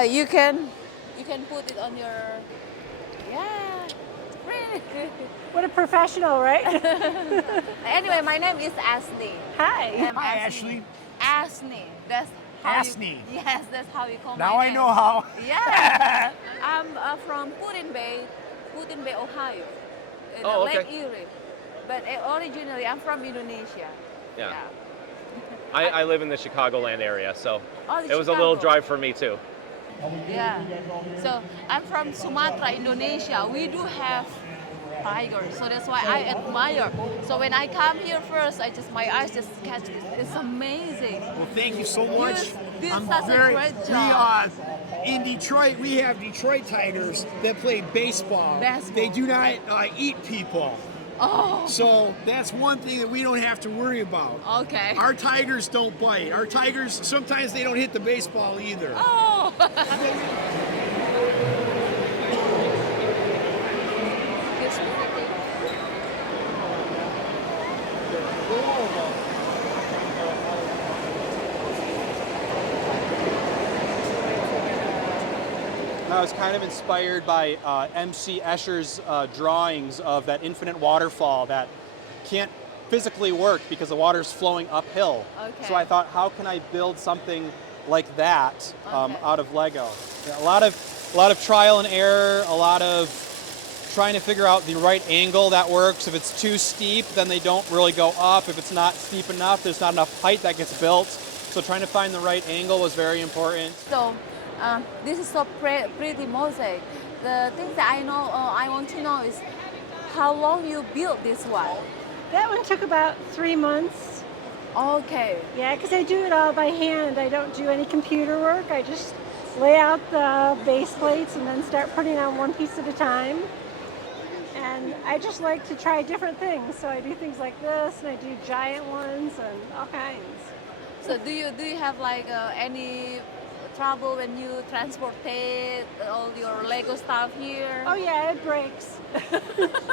You can put it on your, yeah. What a professional, right? Anyway, my name is Ashley. Hi. Hi, Ashley. Ashley. That's how Ashley. Yes, that's how you call Now my I name. know how. Yeah. I'm from Putin Bay, Ohio. In Lake Erie. But originally, I'm from Indonesia. Yeah. I live in the Chicagoland area, so it was a Chicago. little drive for me too. Yeah. So I'm from Sumatra, Indonesia. We do have tigers, so that's why I admire. So when I come here first, my eyes just catch this. It's amazing. Well, thank you so much. You did such a great job. In Detroit, we have Detroit Tigers that play baseball. They do not eat people. Oh. So that's one thing that we don't have to worry about. Okay. Our tigers don't bite. Our tigers, sometimes they don't hit the baseball either. Oh. I was kind of inspired by MC Escher's drawings of that infinite waterfall that can't physically work because the water's flowing uphill. Okay. So I thought, how can I build something like that out of Lego? Yeah, a lot of trial and error, a lot of trying to figure out the right angle that works. If it's too steep, then they don't really go up. If it's not steep enough, there's not enough height that gets built. So trying to find the right angle was very important. So this is so pretty mosaic. The things that I want to know is how long you built this one. That one took about 3 months. Okay. Yeah, because I do it all by hand. I don't do any computer work. I just lay out the base plates and then start putting on one piece at a time. And I just like to try different things. So I do things like this, and I do giant ones and all kinds. So do you have like any trouble when you transport all your Lego stuff here? Oh yeah, it breaks.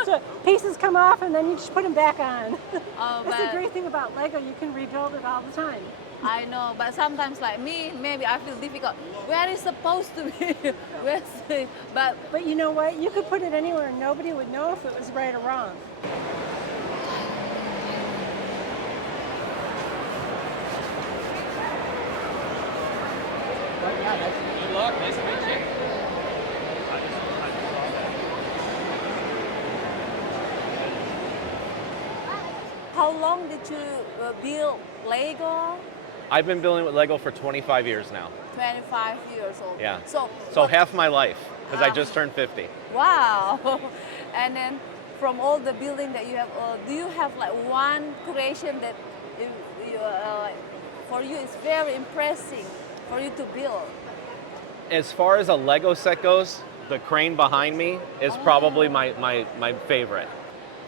So pieces come off and then you just put them back on. That's the great thing about Lego, you can rebuild it all the time. I know, but sometimes like me, maybe I feel difficult. Where is supposed to be? Where's it? But you know what? You could put it anywhere and nobody would know if it was right or wrong. Good luck. Nice to meet you. How long did you build Lego? I've been building with Lego for 25 years now. 25 years old. Yeah. So half my life, because I just turned 50. Wow. And then from all the building that you have, do you have like one creation that for you is very impressive for you to build? As far as a Lego set goes, the crane behind me is probably my favorite.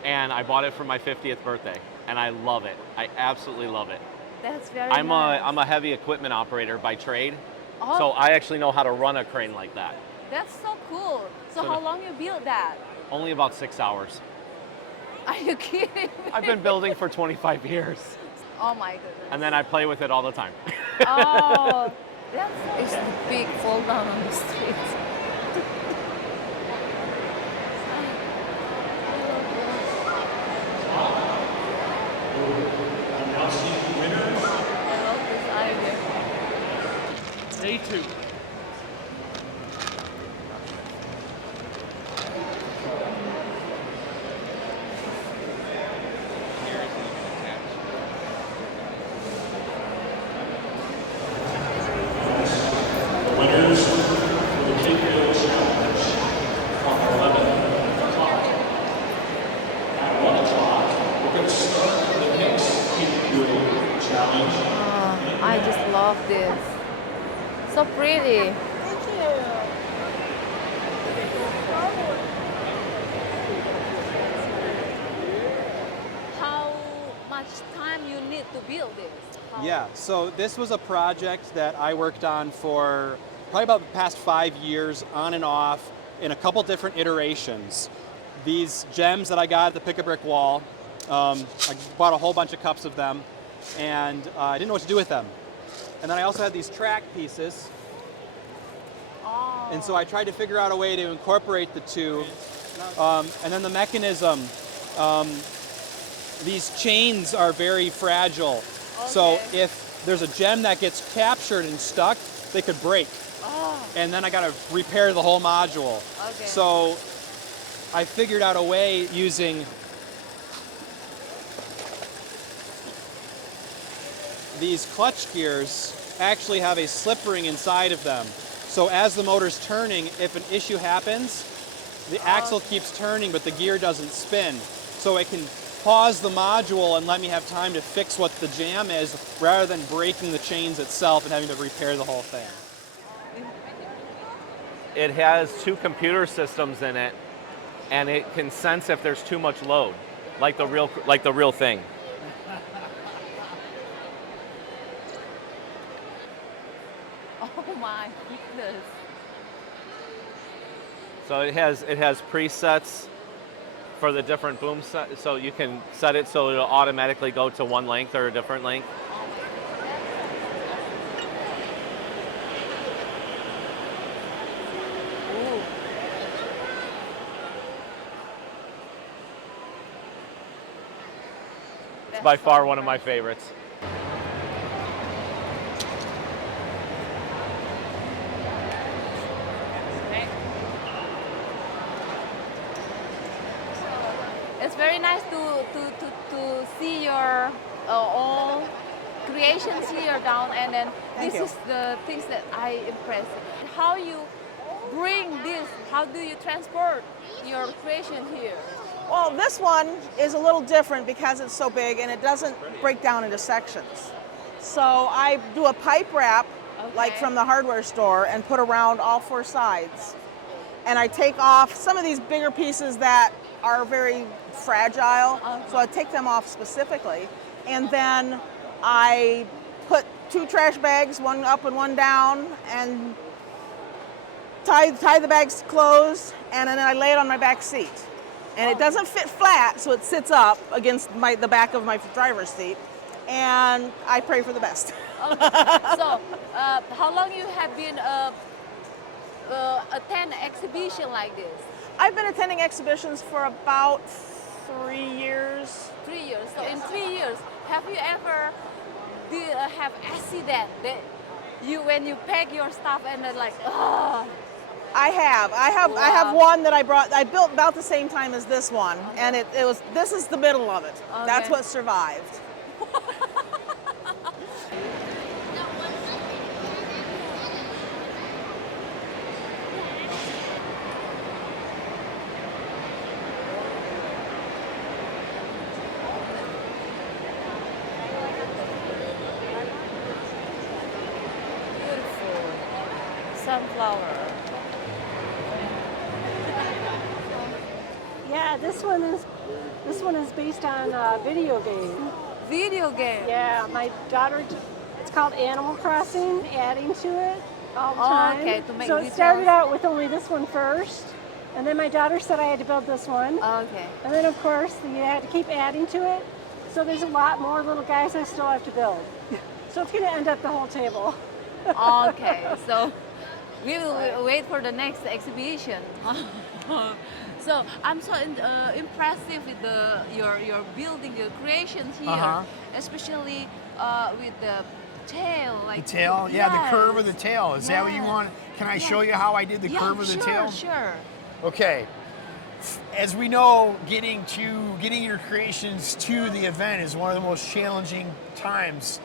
And I bought it for my 50th birthday, and I love it. I absolutely love it. That's very nice. I'm nice. a heavy equipment operator by trade, Oh. so I actually know how to run a crane like that. That's so cool. So how long you built that? Only about 6 hours. Are you kidding? I've been building for 25 years. Oh my goodness. And then I play with it all the time. Oh, it's the big fall down on the street. Announcing winners. I love this idea. Day 2. Winners for the Timecodes Challenge from 11 o'clock. At 1 o'clock, we're going to start the next Timecodes Challenge. I just love this. So pretty. Thank you. How much time you need to build this? Yeah, so this was a project that I worked on for probably about the past 5 years, on and off, in a couple different iterations. These gems that I got at the Pick a Brick Wall, I bought a whole bunch of cups of them, and I didn't know what to do with them. And then I also had these track pieces And so I tried to figure out a way to incorporate the two. And then the mechanism, these chains are very fragile. Okay. So if there's a gem that gets captured and stuck, they could break. Oh, And then I got to repair the whole module. okay. So I figured out a way using these clutch gears actually have a slip ring inside of them. So as the motor's turning, if an issue happens, the axle keeps turning, but the gear doesn't spin. So it can pause the module and let me have time to fix what the jam is, rather than breaking the chains itself and having to repair the whole thing. It has 2 computer systems in it, and it can sense if there's too much load, like the real thing. Oh my goodness. So it has presets for the different boom set, so you can set it so it'll automatically go to one length or a different length. Ooh. It's by far one of my favorites. It's very nice to see your all creations here down, and then Thank this you. is the things that I impress. How you bring this? How do you transport your creation here? Well, this one is a little different because it's so big and it doesn't break down into sections. So I do a pipe wrap, like Okay. from the hardware store, and put around all 4 sides. And I take off some of these bigger pieces that are very fragile, so I take them off specifically. And then I put 2 trash bags, one up and one down, and tie the bags closed, and then I lay it on my back seat. And it doesn't fit flat, so it sits up against the back of my driver's seat, and I pray for the best. So, how long you have been attend exhibition like this? I've been attending exhibitions for about 3 years. 3 years. So in 3 years, have you ever have accident that when you pack your stuff and then like, ugh? I have one that I built about the same time as this one, and this is the middle of it. That's Okay. what survived. Beautiful sunflower. Yeah, this one is based on a video game. Video game. Yeah, my daughter, it's called Animal Crossing, adding to it all the Oh, time. okay, to make so it details. started out with only this one first, and then my daughter said I had to build this one. Okay. And then of course you had to keep adding to it. So there's a lot more little guys I still have to build. So it's gonna end up the whole table. Okay. So we will wait for the next exhibition. So I'm so impressed with your building, your creations here, especially with the tail, like The tail, yeah, the curve of the tail. Is that what you Yes. want? Can I show you how I did the curve of the tail? Sure. Okay. As we know, getting your creations to the event is one of the most challenging times.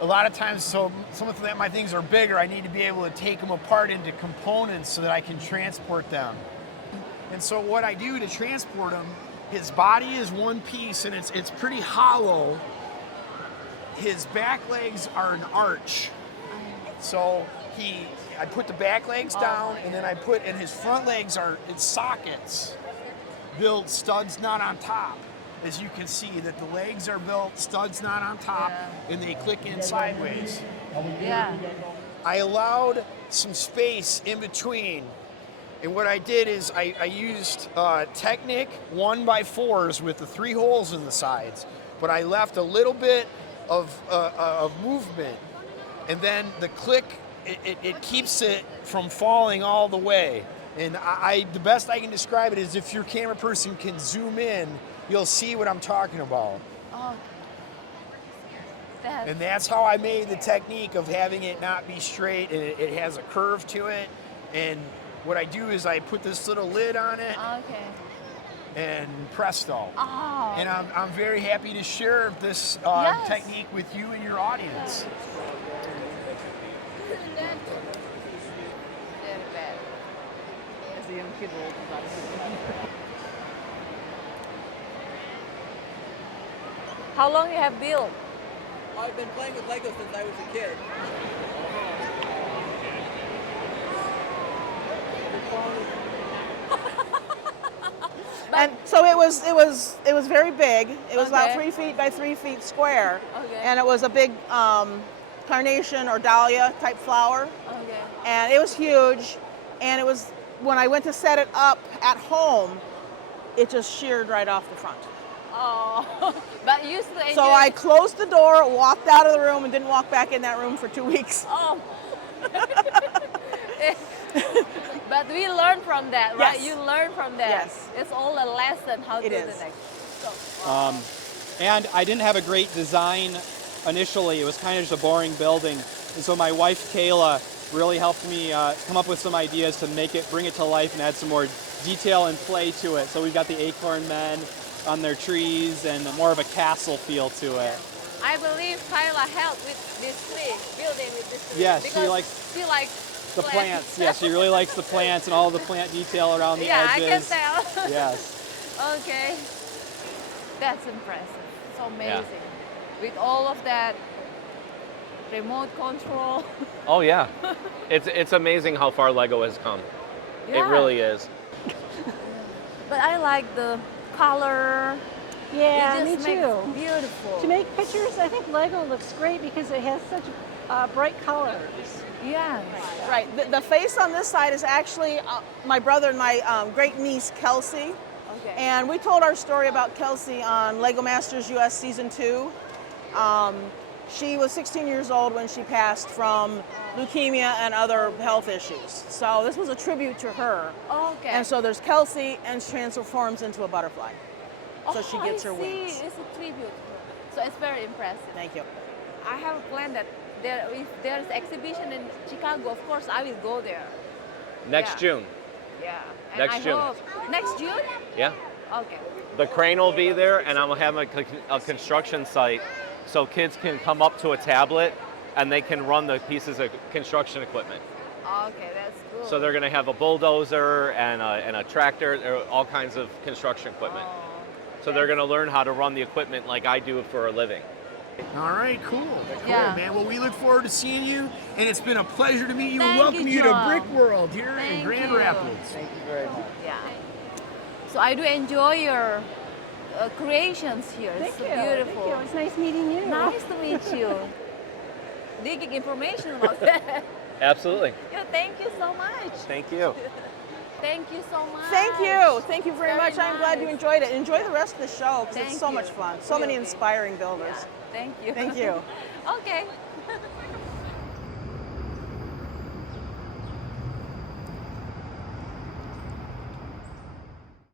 A lot of times, so some of my things are bigger. I need to be able to take them apart into components so that I can transport them. And so what I do to transport him, his body is one piece and it's pretty hollow. His back legs are an arch. So I put the back legs down and then and his front legs it's sockets. Built studs not on top. As you can see that the legs are built studs not on top and they click in sideways. Yeah. I allowed some space in between. And what I did is I used Technic 1x4s with the 3 holes in the sides, but I left a little bit of movement. And then the click it keeps it from falling all the way. And the best I can describe it is if your camera person can zoom in, you'll see what I'm talking about. Oh. And that's how I made the technique of having it not be straight, and it has a curve to it. And what I do is I put this little lid on it, Okay. and presto. Oh. And I'm very happy to share this Yes. technique with you and your audience. Very bad. As a young kid, how long you have built? I've been playing with Lego since I was a kid. And so it was very big. It was about Okay. 3 feet by 3 feet square. Okay. And it was a big carnation or dahlia type flower. Okay. And it was huge. And it was, when I went to set it up at home, it just sheared right off the front. Oh, but you still enjoy. So I closed the door, walked out of the room, and didn't walk back in that room for 2 weeks. Oh. But we learn from that, right? Yes. You learn from that. Yes. It's all a lesson how to It do is. the next. So, And I didn't have a great design initially. It was kind of just a boring building. And so my wife, Kayla, really helped me come up with some ideas to bring it to life and add some more detail and play to it. So we've got the acorn men on their trees and more of a castle feel to it. I believe Kyla helped with this tree, building with this tree. Yes, she because she likes The plants, yes, she really likes the plants and all the plant detail around the yeah, edges. I can tell. Yes. Okay. That's impressive. It's amazing. With all of that remote control. Oh yeah, it's amazing how far Lego has come. It Yeah. really is. But I like the color. Yeah, it me just makes too. beautiful. To make pictures, I think Lego looks great because it has such bright colors. Yeah. Right. The face on this side is actually my brother and my great niece, Kelsey. Okay. And we told our story about Kelsey on LegoMasters US Season 2. She was 16 years old when she passed from leukemia and other health issues. So this was a tribute to her. Okay. And so there's Kelsey, and she transforms into a butterfly. So she gets her I see. wings. It's a tribute. So it's very impressive. Thank you. I have a plan that if there's exhibition in Chicago, of course I will go there. Next Yeah. June. Yeah. And Next I June. hope next June? Yeah. Okay. The crane will be there, and I'm gonna have a construction site so kids can come up to a tablet and they can run the pieces of construction equipment. Okay, that's good. So they're gonna have a bulldozer and a tractor, all kinds of construction equipment. Oh. So they're gonna learn how to run the equipment like I do for a living. All right, cool. Yeah. Man. Well, we look forward to seeing you, and it's been a pleasure to meet you and Thank welcome you, you to John. BrickWorld here in Thank Grand you. Rapids. Thank you very much. Yeah. So I do enjoy your creations here. Thank It's you. beautiful. Thank you. It's nice meeting you. Nice to meet you. Digging information about that. Absolutely. Yeah, thank you so much. Thank you. Thank you so much. Thank you. Thank you very Very much. I'm glad you nice. enjoyed it. Enjoy the rest of the show because Thank it's so you. much fun. So many Really. inspiring builders. Yeah. Thank you. Thank you. Okay.